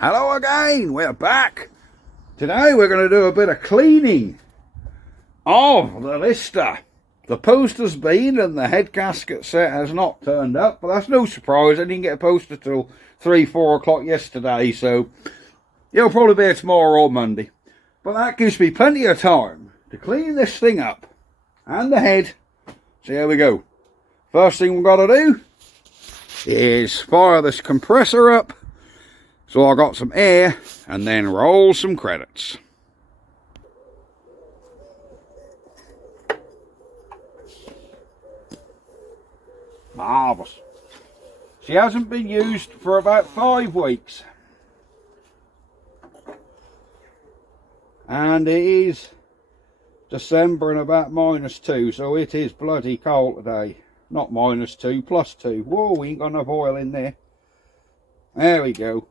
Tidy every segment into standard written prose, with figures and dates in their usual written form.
Hello again, we're back. Today we're going to do a bit of cleaning of the Lister. The poster's been and the head gasket set has not turned up, but that's no surprise. I didn't get a poster till 3-4 o'clock yesterday, so it'll probably be tomorrow or Monday. But that gives me plenty of time to clean this thing up and the head. So here we go. First thing we've got to do is fire this compressor up so I got some air, and then roll some credits. Marvellous. She hasn't been used for about 5 weeks. And it is December and about -2, so it is bloody cold today. Not -2, +2. Whoa, we ain't got enough oil in there. There we go.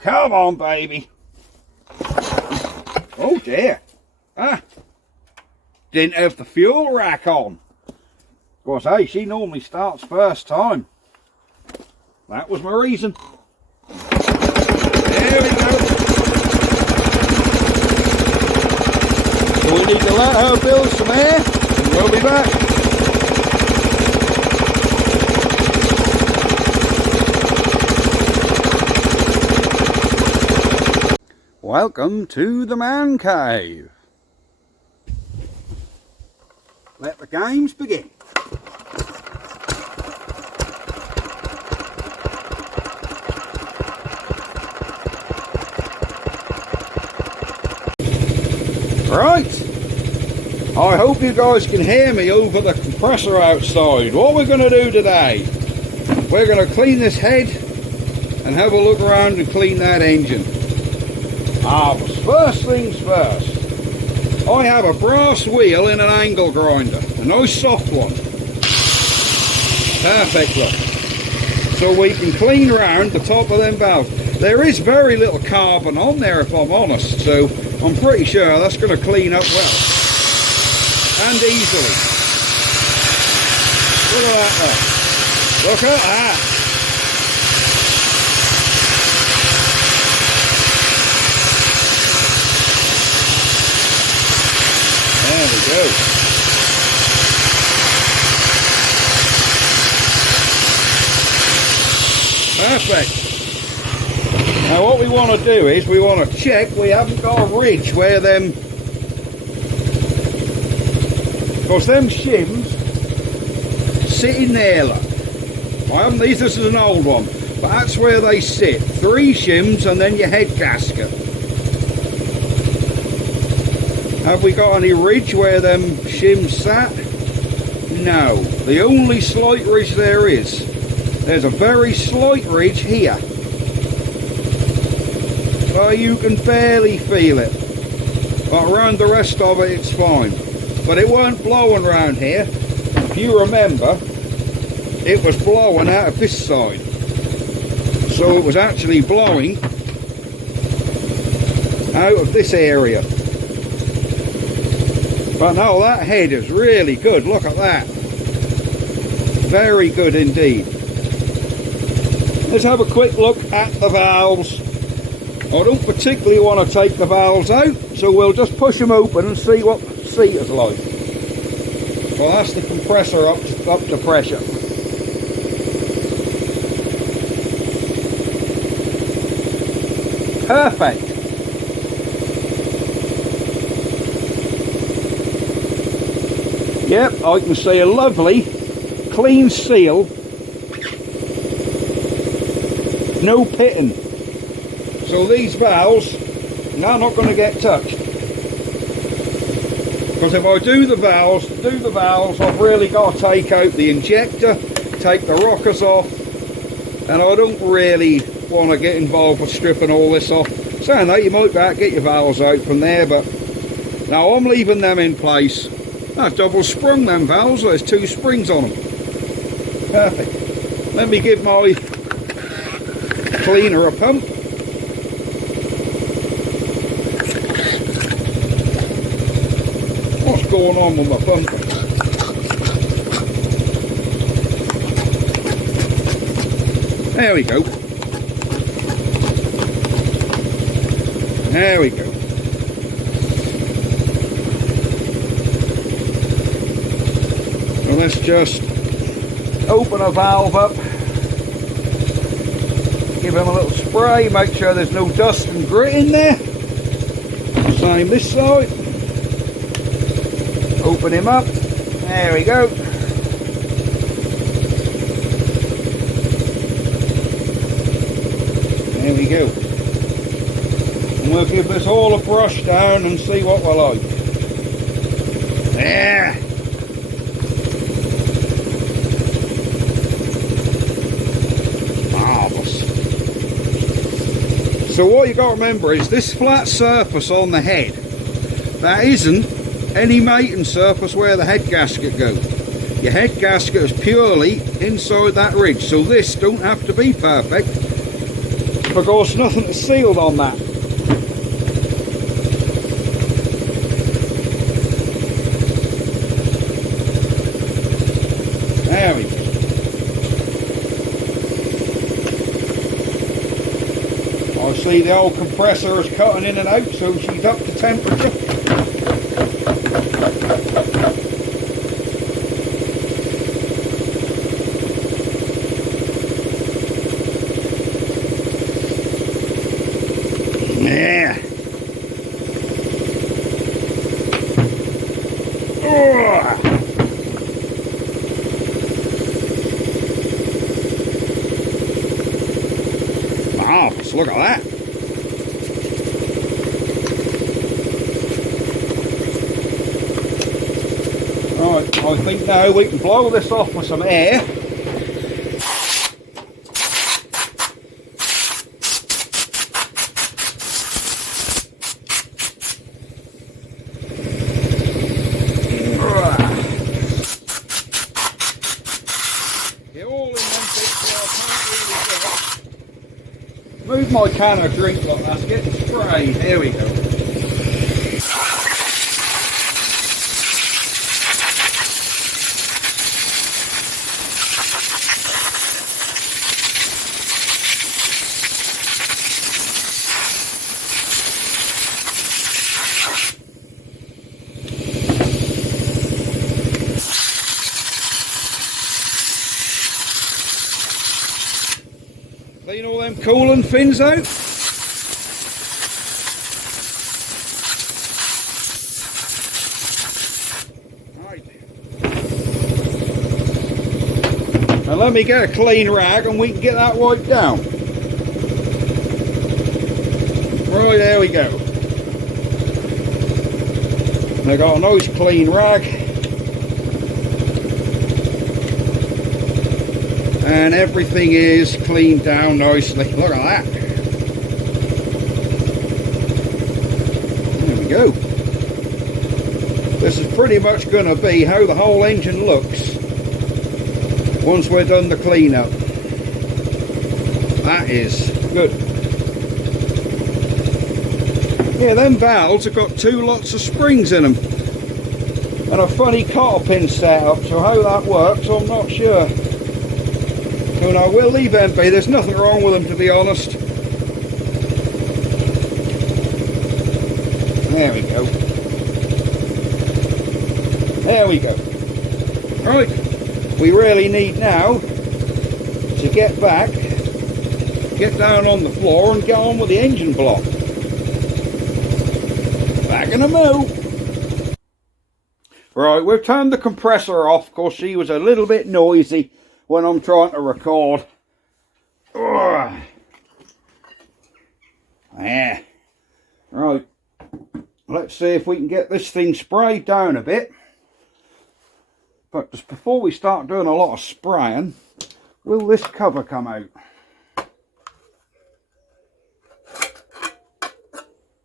Come on, baby. Oh dear. Didn't have the fuel rack on. Of course, hey, she normally starts first time. That was my reason. There we go. So we need to let her build some air, and we'll be back. Welcome to the man cave. Let the games begin. Right, I hope you guys can hear me over the compressor outside. What we're going to do today, we're going to clean this head and have a look around and clean that engine. First things first, I have a brass wheel in an angle grinder, a nice soft one. Perfect look. So we can clean around the top of them valves. There is very little carbon on there if I'm honest, so I'm pretty sure that's going to clean up well. And easily. Look at that there. Look at that. There we go. Perfect. Now what we want to do is we want to check we haven't got a ridge where them, because them shims sit in there, look. I haven't, this is an old one, but that's where they sit. 3 shims and then your head gasket. Have we got any ridge where them shims sat? No. The only slight ridge there is, there's a very slight ridge here. But you can barely feel it. But around the rest of it, it's fine. But it weren't blowing around here. If you remember, it was blowing out of this side. So it was actually blowing out of this area. But no, that head is really good. Look at that. Very good indeed. Let's have a quick look at the valves. I don't particularly want to take the valves out, so we'll just push them open and see what the seat is like. Well, that's the compressor up to pressure. Perfect. Yep, I can see a lovely clean seal, no pitting. So these valves are not going to get touched. Because if I do the valves, I've really got to take out the injector, take the rockers off, and I don't really want to get involved with stripping all this off. Saying that, you might get your valves out from there, but now I'm leaving them in place. I've double sprung them valves, there's 2 springs on them. Perfect. Let me give my cleaner a pump. What's going on with my pump? There we go. There we go. So let's just open a valve up, give him a little spray, make sure there's no dust and grit in there. Same this side. Open him up. There we go. There we go. And we'll give this all a brush down and see what we're like. There. Marvellous. So what you got to remember is this flat surface on the head, that isn't any mating surface where the head gasket goes. Your head gasket is purely inside that ridge, so this don't have to be perfect because nothing is sealed on that. There we go. I see the old compressor is cutting in and out, so she's up to temperature. Yeah. Marvellous, look at that. Right, I think now we can blow this off with some air. Move my can of drink like that's getting sprayed. Here we go. Clean all them coolant fins out. Right. Now let me get a clean rag and we can get that wiped down. Right, there we go. And I got a nice clean rag. And everything is cleaned down nicely. Look at that. There we go. This is pretty much going to be how the whole engine looks once we're done the cleanup. That is good. Yeah, them valves have got two lots of springs in them and a funny cotter pin setup, so how that works I'm not sure. So now we'll leave them be, there's nothing wrong with them to be honest. There we go. There we go. Right, we really need now to get back, get down on the floor and get on with the engine block. Back in a mo. Right, we've turned the compressor off because she was a little bit noisy when I'm trying to record. Ugh. Yeah. Right. Let's see if we can get this thing sprayed down a bit. But just before we start doing a lot of spraying, will this cover come out?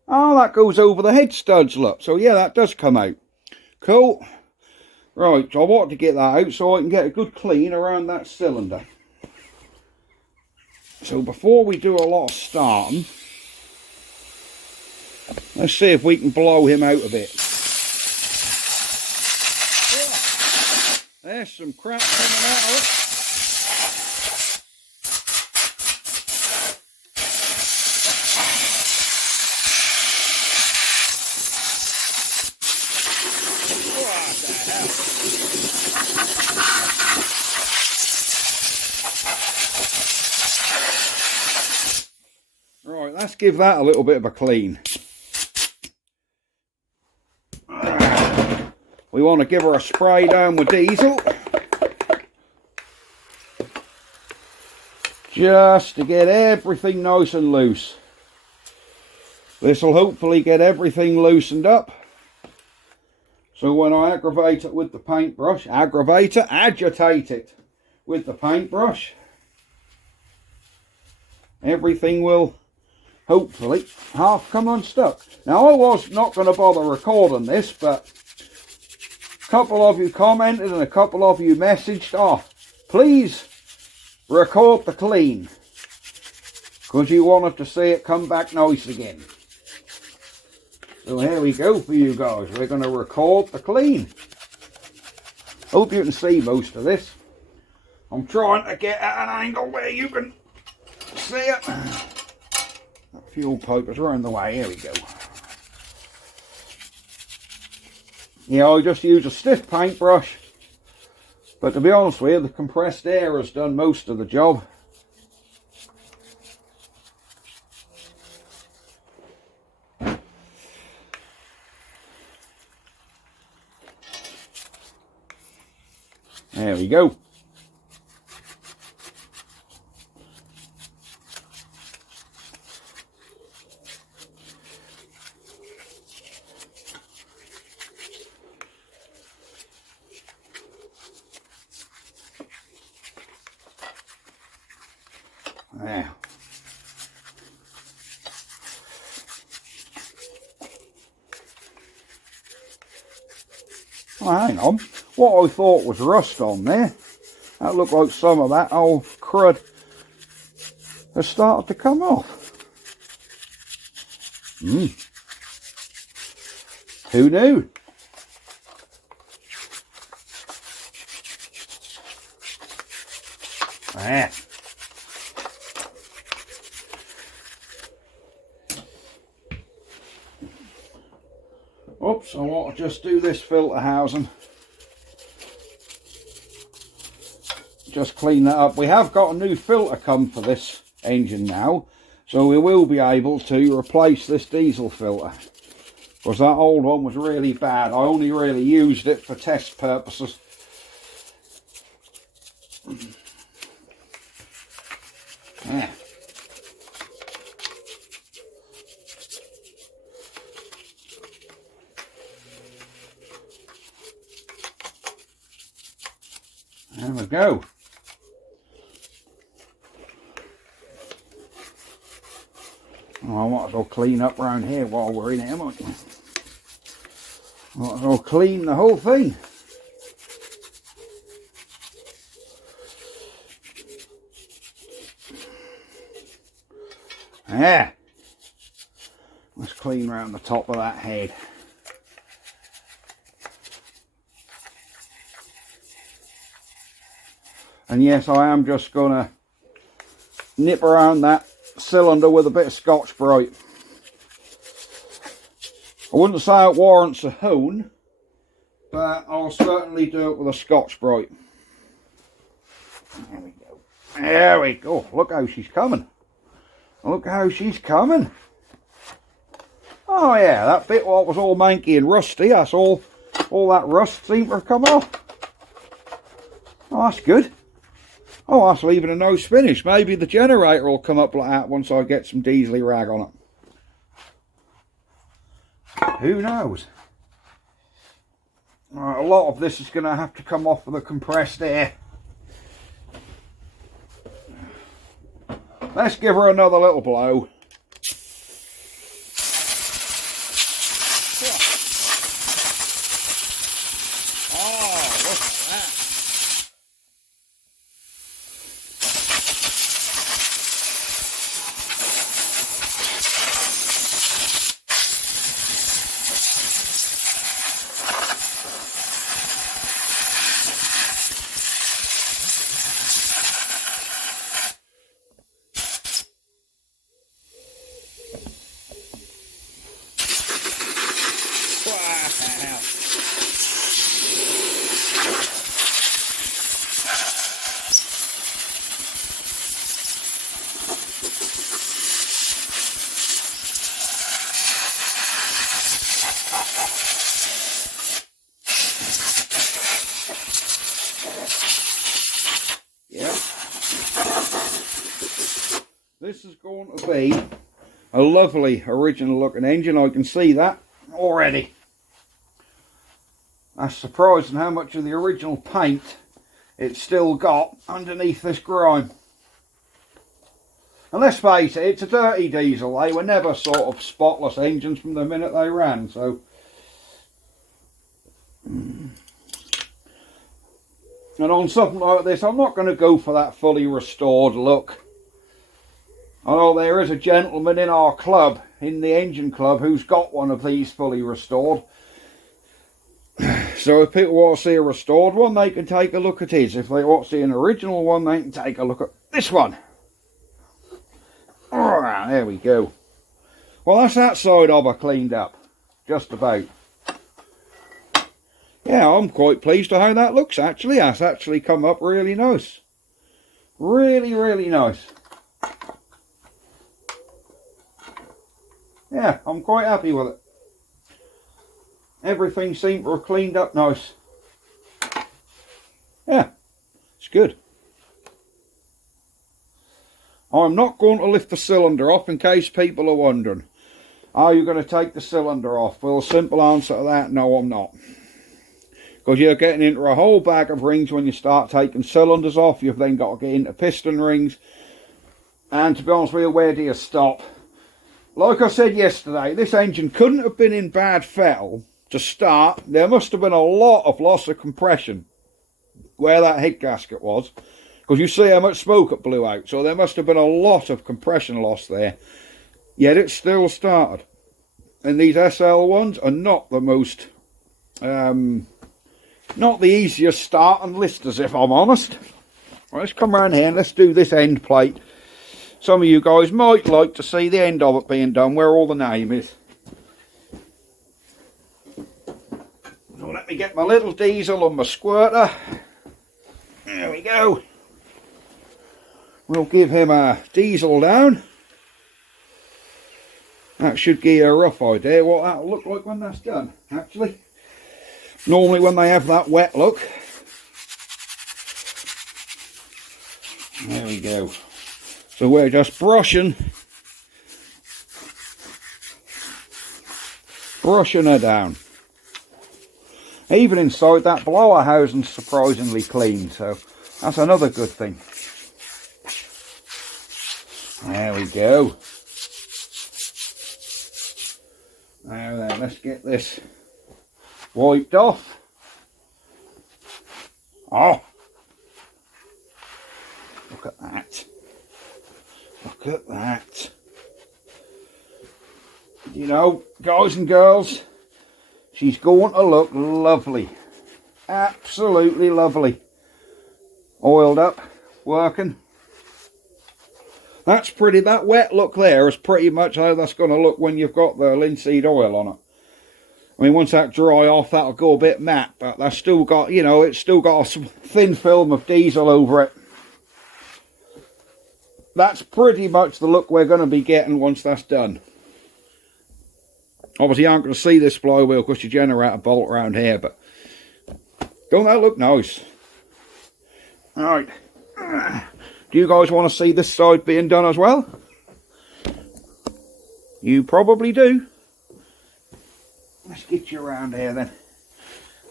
Oh, that goes over the head studs, look. So yeah, that does come out. Cool. Right, so I want to get that out so I can get a good clean around that cylinder. So before we do a lot of starting, let's see if we can blow him out a bit. There's some crap coming out of it. let's give that a little bit of a clean. We want to give her a spray down with diesel, just to get everything nice and loose. This will hopefully get everything loosened up, so when I agitate it with the paintbrush, agitate it with the paintbrush, everything will hopefully half come unstuck. Now, I was not going to bother recording this, but a couple of you commented and a couple of you messaged, oh, please record the clean, because you wanted to see it come back nice again. So here we go for you guys. We're going to record the clean. Hope you can see most of this. I'm trying to get at an angle where you can see it. That fuel pipe is right in the way. Here we go. Yeah, I just use a stiff paintbrush, but to be honest with you, the compressed air has done most of the job. There we go. There. Oh, hang on. What I thought was rust on there, that looked like some of that old crud has started to come off. Who knew? There. Oops, I want to just do this filter housing. Just clean that up. We have got a new filter come for this engine now, so we will be able to replace this diesel filter, because that old one was really bad. I only really used it for test purposes. Yeah. There we go. Oh, I might as well clean up around here while we're in here, might we? Might as well clean the whole thing. There. Let's clean around the top of that head. And yes, I am just going to nip around that cylinder with a bit of Scotch-Brite. I wouldn't say it warrants a hone, but I'll certainly do it with a Scotch-Brite. There we go. There we go. Look how she's coming. Look how she's coming. Oh yeah, that bit what was all manky and rusty, that's all that rust seemed to have come off. Oh, that's good. Oh, that's leaving a nice finish. Maybe the generator will come up like that once I get some diesel rag on it. Who knows? Right, a lot of this is going to have to come off with the compressed air. Let's give her another little blow. Oh, look at that. This is going to be a lovely original looking engine. I can see that already. That's surprising how much of the original paint it's still got underneath this grime. And let's face it, it's a dirty diesel. They were never sort of spotless engines from the minute they ran, so. And on something like this, I'm not going to go for that fully restored look. Although there is a gentleman in our club, in the engine club, who's got one of these fully restored. So if people want to see a restored one, they can take a look at his. If they want to see an original one, they can take a look at this one. Alright, there we go. Well, that's that side of her cleaned up. Just about. Yeah, I'm quite pleased with how that looks, actually. That's actually come up really nice. Really, really nice. Yeah, I'm quite happy with it. Everything seemed to have cleaned up nice. Yeah, it's good. I'm not going to lift the cylinder off in case people are wondering. Are you going to take the cylinder off? Well, the simple answer to that, no, I'm not. Because you're getting into a whole bag of rings when you start taking cylinders off. You've then got to get into piston rings. And to be honest with you, where do you stop? Like I said yesterday, this engine couldn't have been in bad fettle to start. There must have been a lot of loss of compression where that head gasket was. Because you see how much smoke it blew out. So there must have been a lot of compression loss there. Yet it still started. And these SL1s are not the most... not the easiest start on Listers, if I'm honest. Right, let's come around here and let's do this end plate. Some of you guys might like to see the end of it being done, where all the name is. So let me get my little diesel and my squirter. There we go. We'll give him a diesel down. That should give you a rough idea what that'll look like when that's done, actually. Normally when they have that wet look. There we go. So we're just brushing her down. Even inside, that blower housing's surprisingly clean, so that's another good thing. There we go. Now then, let's get this wiped off. Oh, look at that. Look at that. You know, guys and girls, she's going to look lovely. Absolutely lovely. Oiled up, working. That's pretty, that wet look there is pretty much how that's going to look when you've got the linseed oil on it. I mean, once that dry off, that'll go a bit matte, but that's still got, you know, it's still got a thin film of diesel over it. That's pretty much the look we're going to be getting once that's done. Obviously, you aren't going to see this flywheel because you generate a bolt around here, but don't that look nice? Alright. Do you guys want to see this side being done as well? You probably do. Let's get you around here then.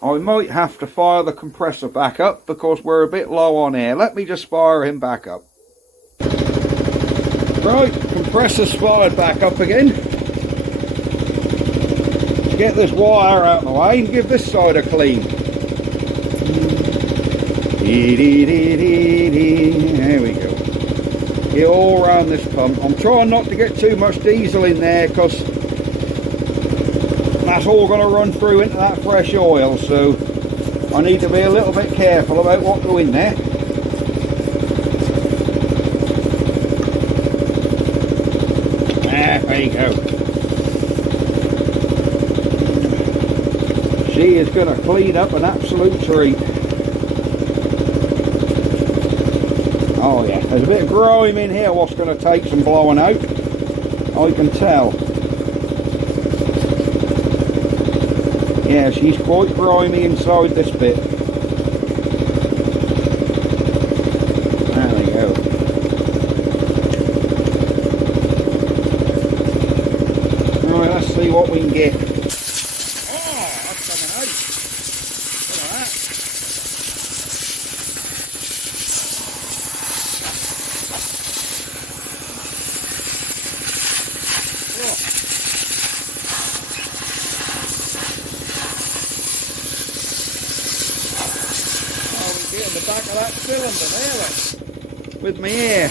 I might have to fire the compressor back up because we're a bit low on air. Let me just fire him back up. Right, compressor's fired back up again. Let's get this wire out of the way and give this side a clean. There we go. Get all around this pump. I'm trying not to get too much diesel in there because that's all going to run through into that fresh oil, so I need to be a little bit careful about what goes in there. There you go. She is going to clean up an absolute treat. Oh yeah, there's a bit of grime in here what's going to take some blowing out. I can tell. Yeah, she's quite grimy inside this bit. There we go. what we can get. Oh, that's coming out. Look at that. Oh. Oh, we get in the back of that cylinder there, look, with my ear.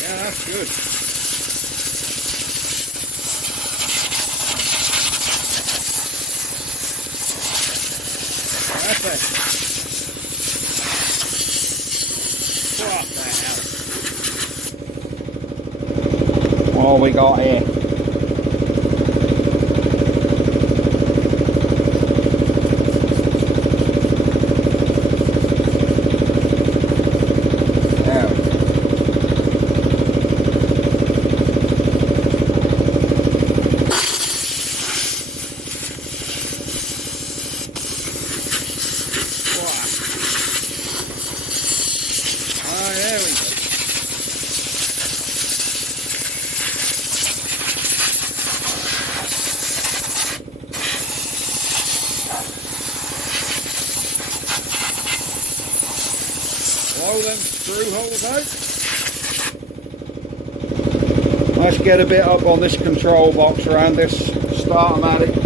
Yeah, that's good. Perfect. What the hell? What we got here? Blow them screw holes out. Let's get a bit up on this control box around this starter-matic,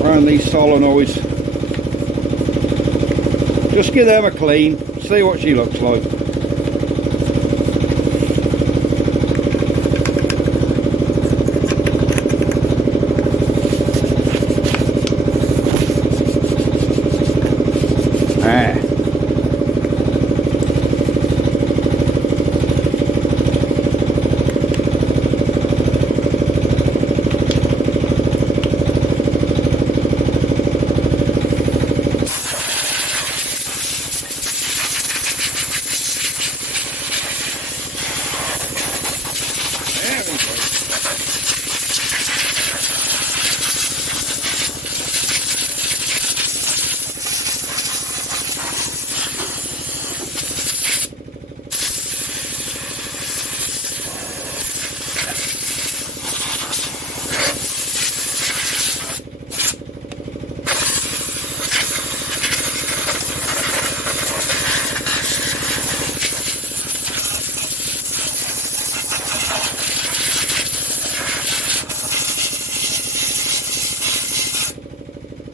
around these solenoids. Just give them a clean, see what she looks like.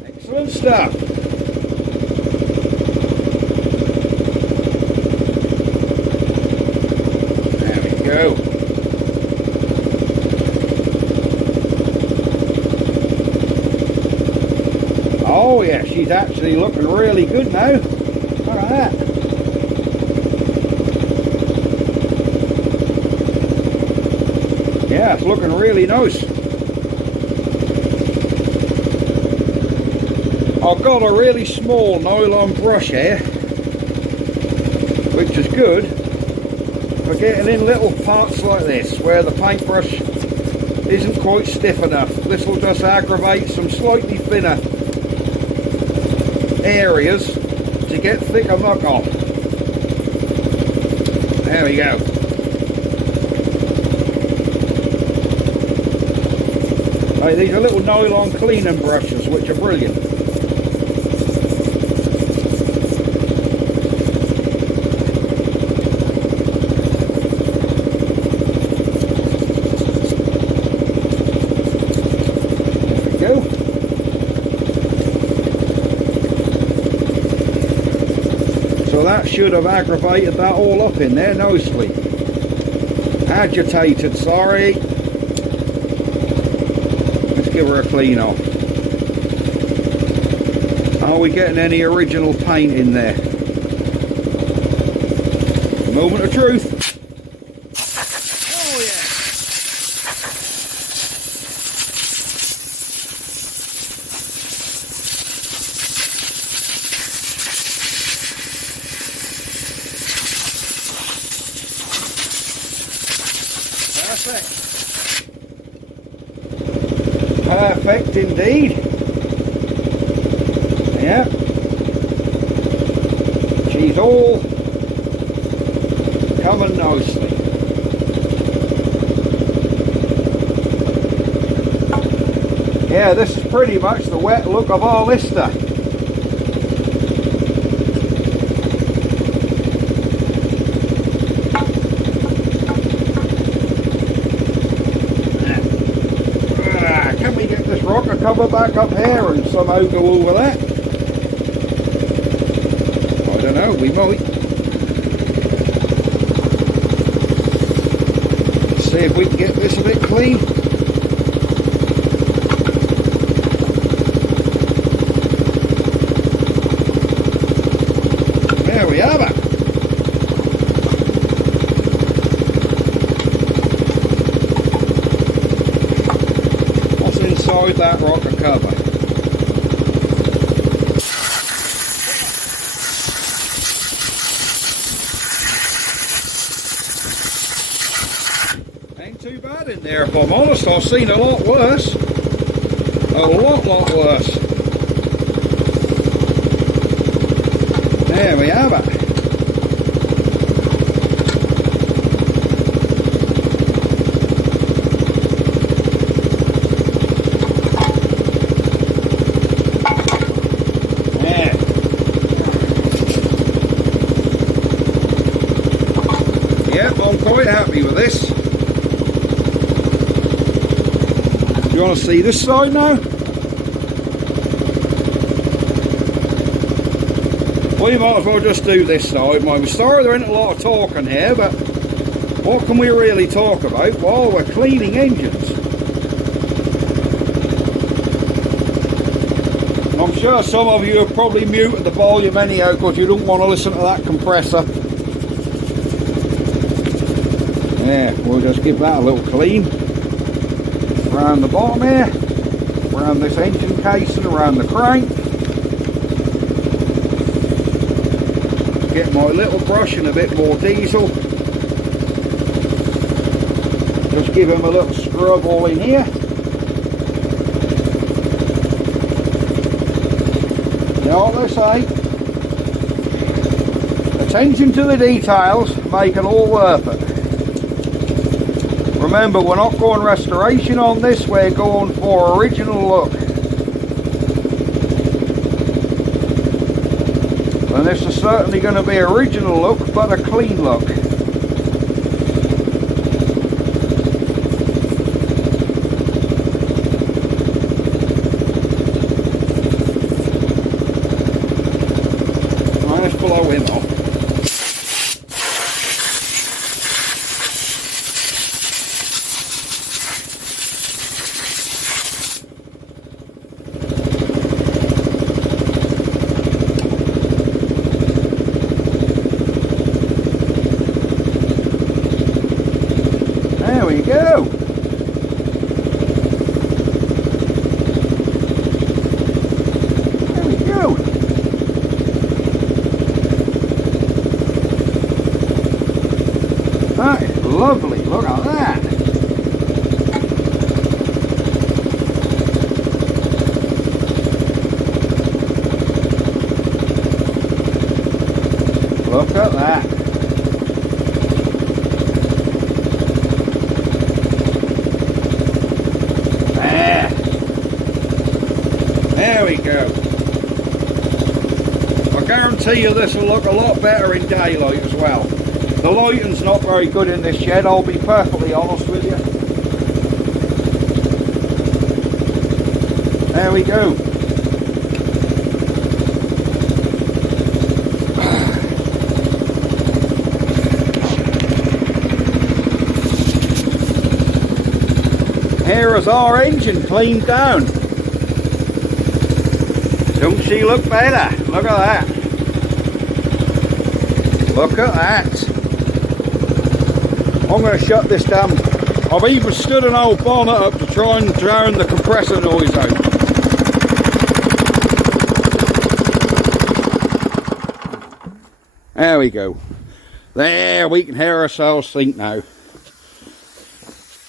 Excellent stuff. There we go. Oh yeah, she's actually looking really good now. Look at that. Yeah, it's looking really nice. I've got a really small nylon brush here, which is good for getting in little parts like this where the paintbrush isn't quite stiff enough. This will just aggravate some slightly thinner areas to get thicker muck off. There we go. Right, these are little nylon cleaning brushes which are brilliant. So that should have aggravated that all up in there nicely. Agitated, sorry. Let's give her a clean off. Are we getting any original paint in there? Moment of truth. Oh yeah. Perfect indeed. Yeah. she's all coming nicely. Yeah, this is pretty much the wet look of our Lister. Can we get this rocker cover back up here and somehow go over that? I don't know, we might. See if we can get this a bit clean. There we have it. What's inside that rocker cover? Ain't too bad in there, if I'm honest. I've seen a lot worse. A lot worse. There we have it. Yeah. Yep, I'm quite happy with this. You want to see this side now? We might as well just do this side. I'm sorry there ain't a lot of talking here, but what can we really talk about while we're cleaning engines? I'm sure some of you have probably muted the volume anyhow because you don't want to listen to that compressor. Yeah, we'll just give that a little clean. Around the bottom here, around this engine casing, around the crank. Get my little brush and a bit more diesel. Just give him a little scrub all in here. You know what they say? Attention to the details make it all worth it. Remember, we're not going restoration on this, we're going for original look. And this is certainly going to be original look, but a clean look. Right, let's blow him off. There we go. There we go. That is lovely. Look at that. Look at that. There we go. I guarantee you this will look a lot better in daylight as well. The lighting's not very good in this shed, I'll be perfectly honest with you. There we go. Here is our engine cleaned down. Don't she look better? Look at that. Look at that. I'm going to shut this down. I've even stood an old bonnet up to try and drown the compressor noise out. There we go. There, we can hear ourselves think now.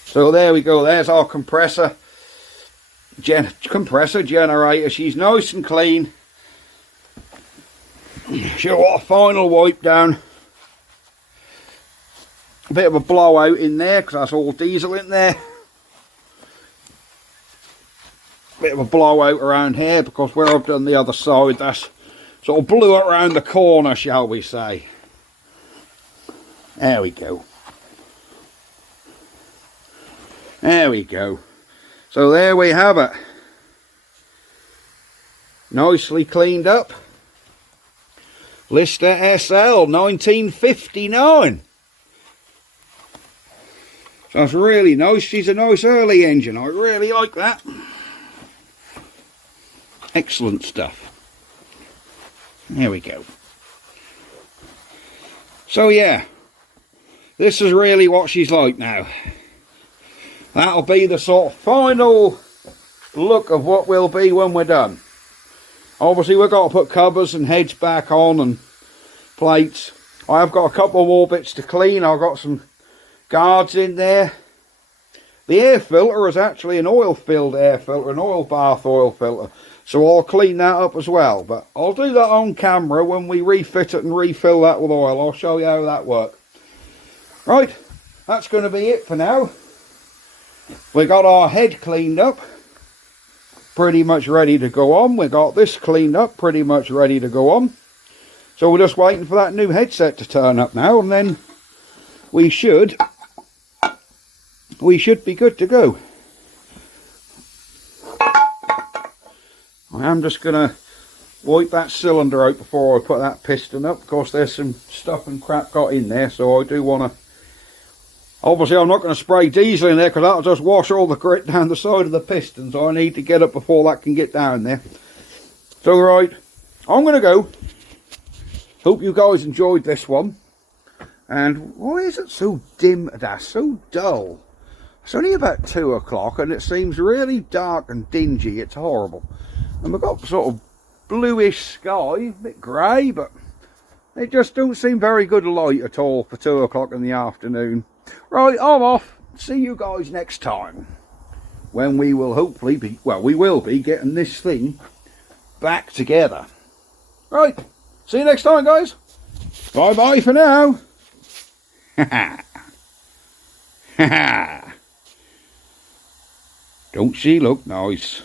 So there we go. There's our compressor. Compressor generator. She's nice and clean. Show what a final wipe down. A bit of a blowout in there because that's all diesel in there. Bit of a blowout around here because where I've done the other side, that's sort of blew it around the corner, shall we say. There we go. There we go. So there we have it. Nicely cleaned up. Lister SL 1959. So that's really nice. She's a nice early engine. I really like that. Excellent stuff. There we go. So yeah, this is really what she's like now. That'll be the sort of final look of what we'll be when we're done. Obviously we've got to put covers and heads back on and plates. I have got a couple more bits to clean. I've got some guards in there. The air filter is actually an oil-filled air filter, an oil bath oil filter. So I'll clean that up as well. But I'll do that on camera when we refit it and refill that with oil. I'll show you how that works. Right, that's going to be it for now. We got our head cleaned up, pretty much ready to go on. We got this cleaned up, pretty much ready to go on. So we're just waiting for that new headset to turn up now, and then we should be good to go. I am just going to wipe that cylinder out before I put that piston up. Of course, there's some stuff and crap got in there, so I do want to... Obviously, I'm not going to spray diesel in there because that'll just wash all the grit down the side of the piston, so I need to get up before that can get down there. So, right, I'm going to go. Hope you guys enjoyed this one. And why is it so dim today? So dull. It's only about 2 o'clock and it seems really dark and dingy. It's horrible. And we've got sort of bluish sky, a bit grey, but it just don't seem very good light at all for 2 o'clock in the afternoon. Right, I'm off. See you guys next time. When we will hopefully be, well, we will be getting this thing back together. Right, see you next time, guys. Bye-bye for now. Ha ha. Don't she look nice?